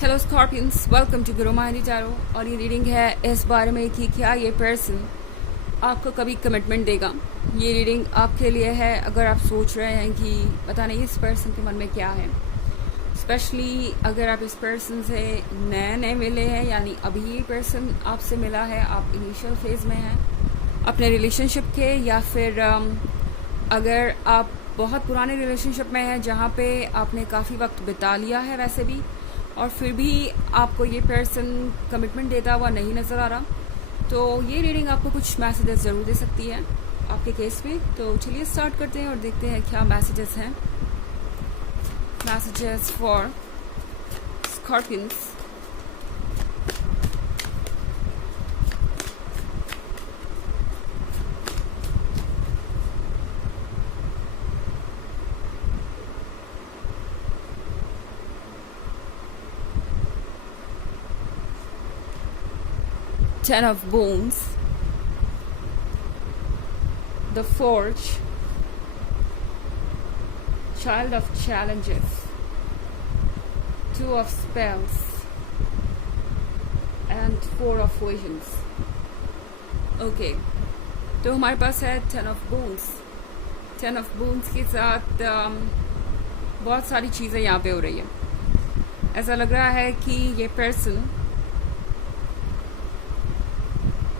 Hello Scorpions, welcome to Guru माहिनी tarot. और ये reading है इस बारे में कि क्या ये पर्सन आपको कभी कमिटमेंट देगा। ये रीडिंग आपके लिए है अगर आप सोच रहे हैं कि पता नहीं इस पर्सन के मन में क्या है। स्पेशली अगर आप इस पर्सन से नए नए मिले हैं, यानी अभी ये पर्सन आपसे मिला है, आप इनिशियल फेज में हैं अपने रिलेशनशिप के, या फिर अगर आप बहुत पुराने रिलेशनशिप में हैं जहाँ पे आपने काफ़ी वक्त बिता लिया है वैसे भी, और फिर भी आपको ये पर्सन कमिटमेंट देता हुआ नहीं नज़र आ रहा, तो ये रीडिंग आपको कुछ मैसेजेस ज़रूर दे सकती है आपके केस में। तो चलिए स्टार्ट करते हैं और देखते हैं क्या मैसेजेस हैं। Messages for scorpions. Ten of Wands, the Forge, Child of Challenges, Two of Spells, and Four of Visions. Okay, तो हमारे पास है Ten of Wands। Ten of Wands के साथ बहुत सारी चीज़ें यहाँ पे हो रही है। ऐसा लग रहा है कि ये पर्सन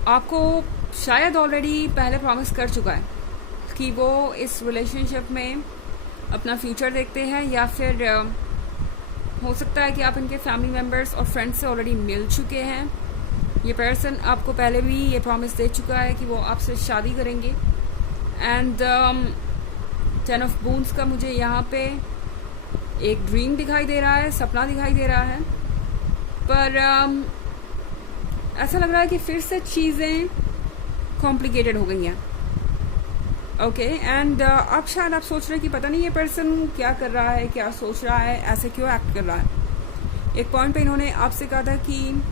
आपको शायद ऑलरेडी पहले प्रॉमिस कर चुका है कि वो इस रिलेशनशिप में अपना फ्यूचर देखते हैं, या फिर हो सकता है कि आप इनके फैमिली मेम्बर्स और फ्रेंड्स से ऑलरेडी मिल चुके हैं। ये पर्सन आपको पहले भी ये प्रॉमिस दे चुका है कि वो आपसे शादी करेंगे। एंड टेन ऑफ वूंड्स का मुझे यहाँ पे एक ड्रीम दिखाई दे रहा है, सपना दिखाई दे रहा है, पर ऐसा लग रहा है कि फिर से चीज़ें कॉम्प्लिकेटेड हो गई हैं। ओके, एंड अब शायद आप सोच रहे हैं कि पता नहीं ये पर्सन क्या कर रहा है, क्या सोच रहा है, ऐसे क्यों एक्ट कर रहा है। एक पॉइंट पे इन्होंने आपसे कहा था कि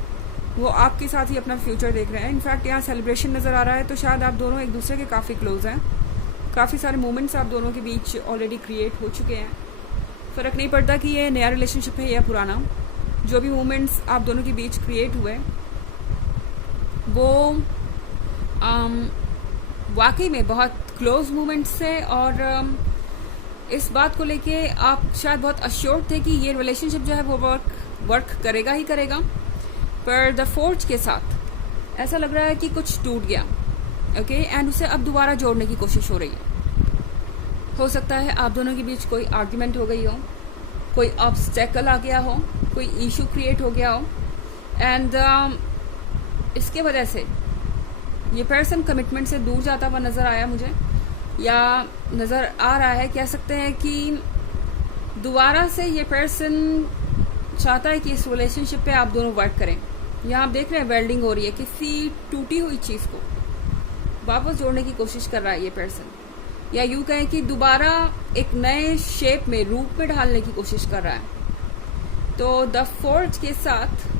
वो आपके साथ ही अपना फ्यूचर देख रहे हैं। इनफैक्ट यहाँ सेलिब्रेशन नज़र आ रहा है, तो शायद आप दोनों एक दूसरे के काफ़ी क्लोज हैं। काफ़ी सारे मोमेंट्स आप दोनों के बीच ऑलरेडी क्रिएट हो चुके हैं। फ़र्क नहीं पड़ता कि ये नया रिलेशनशिप है या पुराना, जो भी मोमेंट्स आप दोनों के बीच क्रिएट हुए वो वाकई में बहुत क्लोज मोमेंट्स थे, और इस बात को लेके आप शायद बहुत अश्योर्ड थे कि ये रिलेशनशिप जो है वो वर्क करेगा ही करेगा। पर द फोर्ज के साथ ऐसा लग रहा है कि कुछ टूट गया। ओके, एंड उसे अब दोबारा जोड़ने की कोशिश हो रही है। हो सकता है आप दोनों के बीच कोई आर्ग्यूमेंट हो गई हो, कोई ऑब्स्टेकल आ गया हो, कोई इशू क्रिएट हो गया हो, एंड इसके वजह से ये पर्सन कमिटमेंट से दूर जाता हुआ नज़र आया मुझे, या नज़र आ रहा है। कह सकते हैं कि दोबारा से ये पर्सन चाहता है कि इस रिलेशनशिप पे आप दोनों वर्क करें। यहाँ आप देख रहे हैं वेल्डिंग हो रही है, किसी टूटी हुई चीज़ को वापस जोड़ने की कोशिश कर रहा है ये पर्सन, या यूँ कहें कि दोबारा एक नए शेप में, रूप में ढालने की कोशिश कर रहा है। तो द फोर्ज के साथ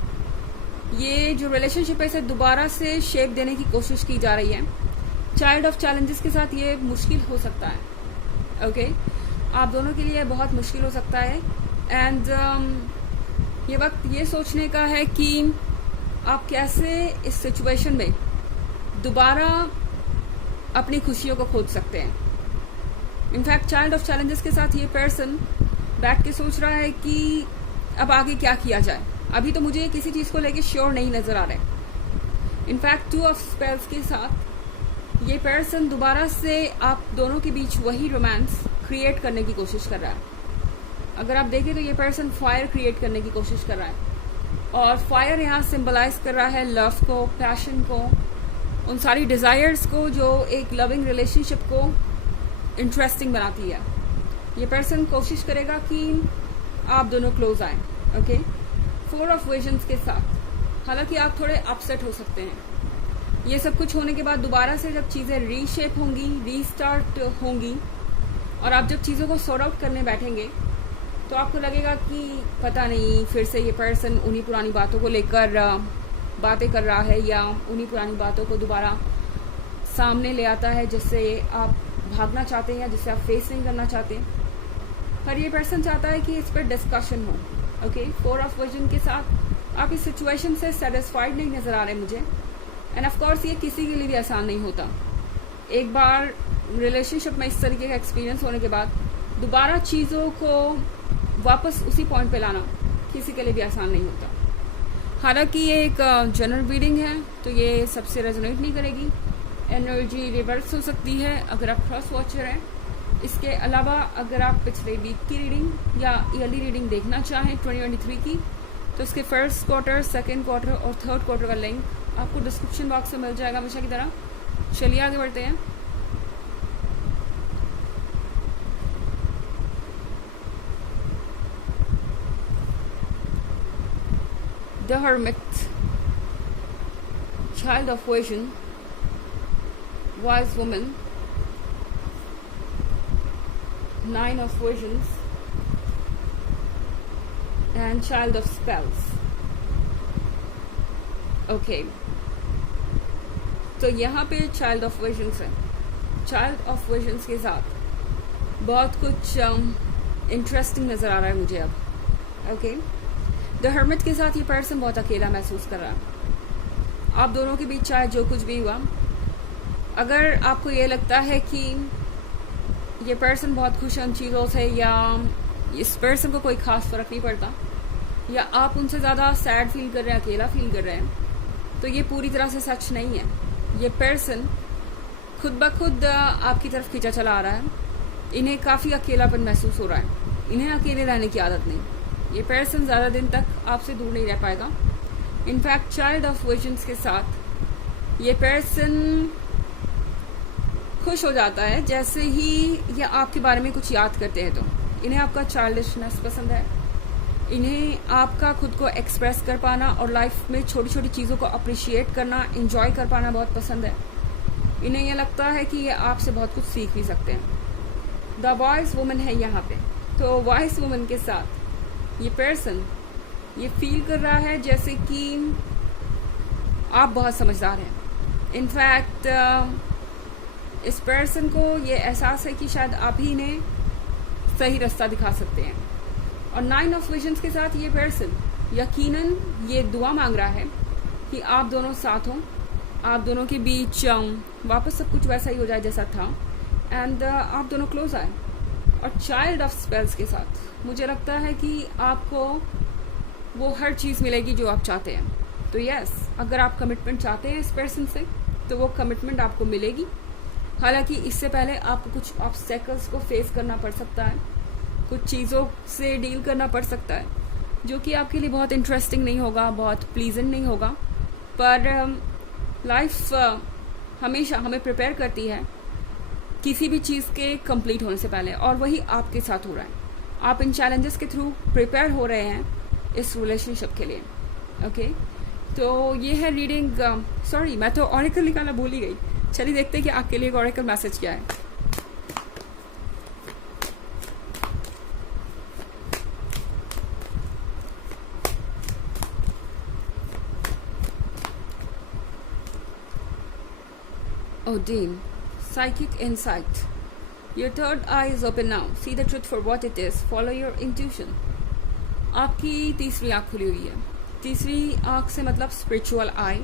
ये जो रिलेशनशिप है इसे दोबारा से शेप देने की कोशिश की जा रही है। चाइल्ड ऑफ चैलेंजेस के साथ ये मुश्किल हो सकता है। ओके, आप दोनों के लिए बहुत मुश्किल हो सकता है। एंड ये वक्त ये सोचने का है कि आप कैसे इस सिचुएशन में दोबारा अपनी खुशियों को खोज सकते हैं। इनफैक्ट चाइल्ड ऑफ चैलेंजेस के साथ ये पर्सन बैठ के सोच रहा है कि अब आगे क्या किया जाए। अभी तो मुझे किसी चीज़ को लेके श्योर नहीं नज़र आ रहा है। इनफैक्ट टू ऑफ स्पेल्स के साथ ये पर्सन दोबारा से आप दोनों के बीच वही रोमांस क्रिएट करने की कोशिश कर रहा है। अगर आप देखें तो ये पर्सन फायर क्रिएट करने की कोशिश कर रहा है, और फायर यहाँ सिंबलाइज कर रहा है लव को, पैशन को, उन सारी डिज़ायर्स को जो एक लविंग रिलेशनशिप को इंटरेस्टिंग बनाती है। ये पर्सन कोशिश करेगा कि आप दोनों क्लोज आएँ। ओके, फोर ऑफ विजन्स के साथ हालांकि आप थोड़े अपसेट हो सकते हैं। ये सब कुछ होने के बाद दोबारा से जब चीज़ें रीशेप होंगी, रीस्टार्ट होंगी, और आप जब चीज़ों को सॉर्ट आउट करने बैठेंगे तो आपको लगेगा कि पता नहीं फिर से ये पर्सन उन्हीं पुरानी बातों को लेकर बातें कर रहा है, या उन्हीं पुरानी बातों को दोबारा सामने ले आता है जिससे आप भागना चाहते हैं, या जिससे आप फेस नहीं करना चाहते। पर ये पर्सन चाहता है कि इस पर डिस्कशन हो, ओके, 4 ऑफ वर्जन के साथ आप इस सिचुएशन से सेटिस्फाइड नहीं नज़र आ रहे मुझे, एंड ऑफ कोर्स ये किसी के लिए भी आसान नहीं होता। एक बार रिलेशनशिप में इस तरीके का एक्सपीरियंस होने के बाद दोबारा चीज़ों को वापस उसी पॉइंट पे लाना किसी के लिए भी आसान नहीं होता। हालांकि ये एक जनरल रीडिंग है तो ये सबसे रेजोनेट नहीं करेगी, एनर्जी रिवर्स हो सकती है अगर आप क्रॉस वॉचर हैं। इसके अलावा अगर आप पिछले वीक की रीडिंग या ईयरली रीडिंग देखना चाहें 2023 की, तो इसके फर्स्ट क्वार्टर, सेकेंड क्वार्टर और थर्ड क्वार्टर का लिंक आपको डिस्क्रिप्शन बॉक्स में मिल जाएगा हमेशा की तरह। चलिए आगे बढ़ते हैं। The hermit, child of vision, wise woman, 9 of visions and child of spells. Okay, तो यहाँ पे चाइल्ड ऑफ विजन्स है। चाइल्ड ऑफ विजन्स के साथ बहुत कुछ इंटरेस्टिंग नज़र आ रहा है मुझे अब। ओके, द हर्मिट के साथ ये पर्सन बहुत अकेला महसूस कर रहा है। आप दोनों के बीच चाहे जो कुछ भी हुआ, अगर आपको ये लगता है कि ये पर्सन बहुत खुश है उन चीज़ों से, या इस पर्सन को कोई ख़ास फ़र्क नहीं पड़ता, या आप उनसे ज़्यादा सैड फील कर रहे हैं, अकेला फील कर रहे हैं, तो ये पूरी तरह से सच नहीं है। ये पर्सन खुद ब खुद आपकी तरफ खींचा चला आ रहा है। इन्हें काफ़ी अकेलापन महसूस हो रहा है। इन्हें अकेले रहने की आदत नहीं। ये पर्सन ज़्यादा दिन तक आपसे दूर नहीं रह पाएगा। इनफैक्ट चाइल्ड ऑफ विजन्स के साथ ये पर्सन खुश हो जाता है जैसे ही ये आपके बारे में कुछ याद करते हैं। तो इन्हें आपका चाइल्डिशनेस पसंद है। इन्हें आपका खुद को एक्सप्रेस कर पाना और लाइफ में छोटी छोटी चीज़ों को अप्रिशिएट करना, इंजॉय कर पाना बहुत पसंद है। इन्हें यह लगता है कि ये आपसे बहुत कुछ सीख भी सकते हैं। द वॉइस वुमन है यहाँ पे। तो वॉइस वुमन के साथ ये पर्सन ये फील कर रहा है जैसे कि आप बहुत समझदार हैं। इनफैक्ट इस पर्सन को ये एहसास है कि शायद आप ही इन्हें सही रास्ता दिखा सकते हैं। और 9 ऑफ विजन्स के साथ ये पर्सन यकीनन ये दुआ मांग रहा है कि आप दोनों साथ हों, आप दोनों के बीच वापस सब कुछ वैसा ही हो जाए जैसा था, एंड आप दोनों क्लोज आए। और चाइल्ड ऑफ स्पेल्स के साथ मुझे लगता है कि आपको वो हर चीज़ मिलेगी जो आप चाहते हैं। तो यस, अगर आप कमिटमेंट चाहते हैं इस पर्सन से तो वो कमिटमेंट आपको मिलेगी। हालांकि इससे पहले आपको कुछ ऑब्स्टेकल्स को फेस करना पड़ सकता है, कुछ चीज़ों से डील करना पड़ सकता है जो कि आपके लिए बहुत इंटरेस्टिंग नहीं होगा, बहुत प्लीजेंट नहीं होगा। पर लाइफ हमेशा हमें प्रिपेयर करती है किसी भी चीज़ के कंप्लीट होने से पहले, और वही आपके साथ हो रहा है। आप इन चैलेंजेस के थ्रू प्रिपेयर हो रहे हैं इस रिलेशनशिप के लिए। ओके, तो ये है रीडिंग। सॉरी, मैं तो ऑरेकल निकालना भूल ही गई। चलिए देखते हैं कि आपके लिए ऑरेकल मैसेज क्या है। Odin, psychic insight. Your third eye is open now. See the truth for what it is. Follow your intuition. आपकी तीसरी आँख खुली हुई है। तीसरी आँख से मतलब स्पिरिचुअल आई,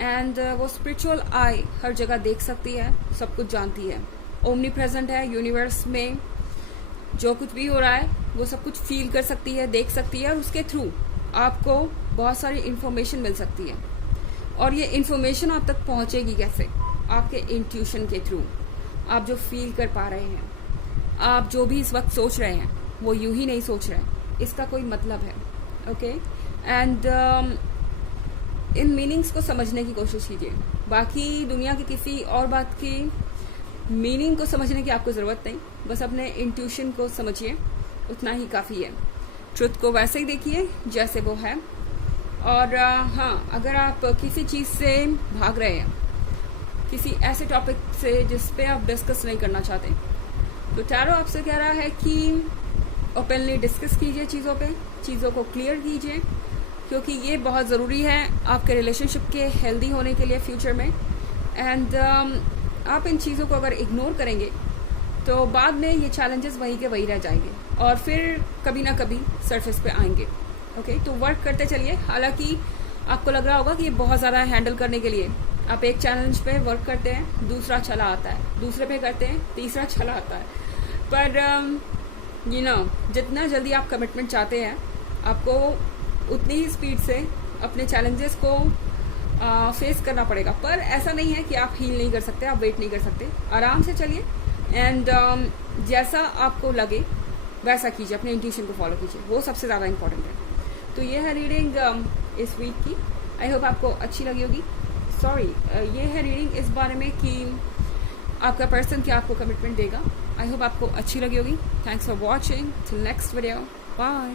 एंड वो स्पिरिचुअल आई हर जगह देख सकती है, सब कुछ जानती है, ओमनी प्रेजेंट है। यूनिवर्स में जो कुछ भी हो रहा है वो सब कुछ फील कर सकती है, देख सकती है, और उसके थ्रू आपको बहुत सारी इन्फॉर्मेशन मिल सकती है। और ये इन्फॉर्मेशन आप तक पहुँचेगी कैसे? आपके इंट्यूशन के थ्रू। आप जो फील कर पा रहे हैं, आप जो भी इस वक्त सोच रहे हैं वो यूं ही नहीं सोच रहे हैं, इसका कोई मतलब है। ओके, एंड इन मीनिंग्स को समझने की कोशिश कीजिए। बाकी दुनिया की किसी और बात की मीनिंग को समझने की आपको ज़रूरत नहीं, बस अपने इंट्यूशन को समझिए, उतना ही काफ़ी है। ट्रुथ को वैसे ही देखिए जैसे वो है। और हाँ, अगर आप किसी चीज़ से भाग रहे हैं, किसी ऐसे टॉपिक से जिस पे आप डिस्कस नहीं करना चाहते, तो टैरो आपसे कह रहा है कि ओपनली डिस्कस कीजिए चीज़ों पे, चीज़ों को क्लियर कीजिए, क्योंकि ये बहुत ज़रूरी है आपके रिलेशनशिप के हेल्दी होने के लिए फ्यूचर में। एंड आप इन चीज़ों को अगर इग्नोर करेंगे तो बाद में ये चैलेंजेस वहीं के वहीं रह जाएंगे। और फिर कभी ना कभी सरफेस पे आएंगे। ओके, तो वर्क करते चलिए। हालांकि आपको लग रहा होगा कि ये बहुत ज़्यादा हैंडल करने के लिए, आप एक चैलेंज पे वर्क करते हैं, दूसरा चला आता है, दूसरे पे करते हैं, तीसरा चला आता है, पर जितना जल्दी आप कमिटमेंट चाहते हैं, आपको उतनी ही स्पीड से अपने चैलेंजेस को फेस करना पड़ेगा। पर ऐसा नहीं है कि आप हील नहीं कर सकते, आप वेट नहीं कर सकते, आराम से चलिए एंड जैसा आपको लगे वैसा कीजिए, अपने इंट्यूशन को फॉलो कीजिए, वो सबसे ज़्यादा इंपॉर्टेंट है। तो ये है रीडिंग इस वीक की। आई होप आपको अच्छी लगी होगी। सॉरी, ये है रीडिंग इस बारे में कि आपका पर्सन क्या आपको कमिटमेंट देगा। आई होप आपको अच्छी लगी होगी। Thanks for watching, till next video, bye.